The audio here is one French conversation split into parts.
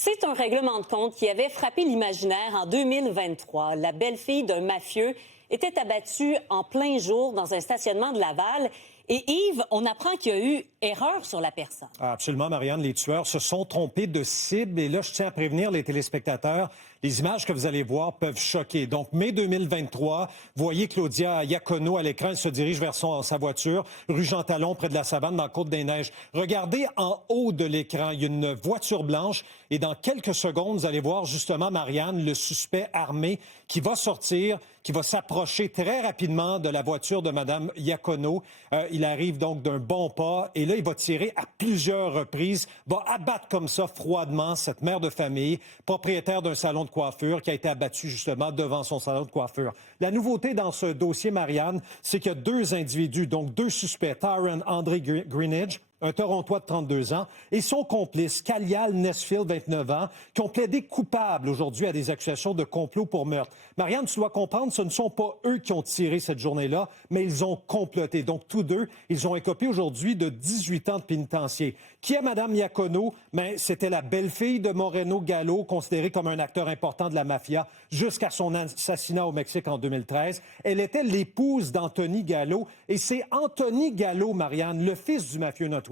C'est un règlement de compte qui avait frappé l'imaginaire en 2023. La belle-fille d'un mafieux était abattue en plein jour dans un stationnement de Laval. Et Yves, on apprend qu'il y a eu erreur sur la personne. Absolument, Marianne. Les tueurs se sont trompés de cible. Et là, je tiens à prévenir les téléspectateurs. Les images que vous allez voir peuvent choquer. Donc, mai 2023, voyez Claudia Iacono à l'écran. Elle se dirige vers sa voiture, rue Jean-Talon, près de la Savane, dans la Côte-des-Neiges. Regardez en haut de l'écran. Il y a une voiture blanche. Et dans quelques secondes, vous allez voir justement, Marianne, le suspect armé qui va sortir, qui va s'approcher très rapidement de la voiture de Mme Iacono. Il arrive donc d'un bon pas. Et là, il va tirer à plusieurs reprises, va abattre comme ça froidement cette mère de famille, propriétaire d'un salon de coiffure qui a été abattue justement devant son salon de coiffure. La nouveauté dans ce dossier, Marianne, c'est qu'il y a deux individus, donc deux suspects, Tyron André Greenidge, un Torontois de 32 ans, et son complice, Kalial Nesfield, 29 ans, qui ont plaidé coupables aujourd'hui à des accusations de complot pour meurtre. Marianne, tu dois comprendre, ce ne sont pas eux qui ont tiré cette journée-là, mais ils ont comploté. Donc, tous deux, ils ont écopé aujourd'hui de 18 ans de pénitencier. Qui est Mme Iacono? Ben, c'était la belle-fille de Moreno Gallo, considérée comme un acteur important de la mafia, jusqu'à son assassinat au Mexique en 2013. Elle était l'épouse d'Anthony Gallo, et c'est Anthony Gallo, Marianne, le fils du mafieux notoire,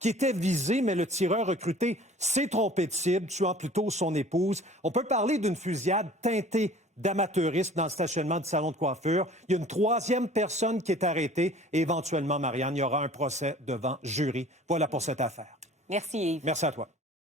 qui était visé, mais le tireur recruté s'est trompé de cible, tuant plutôt son épouse. On peut parler d'une fusillade teintée d'amateurisme dans le stationnement du salon de coiffure. Il y a une troisième personne qui est arrêtée et éventuellement, Marianne, il y aura un procès devant jury. Voilà pour cette affaire. Merci, Yves. Merci à toi.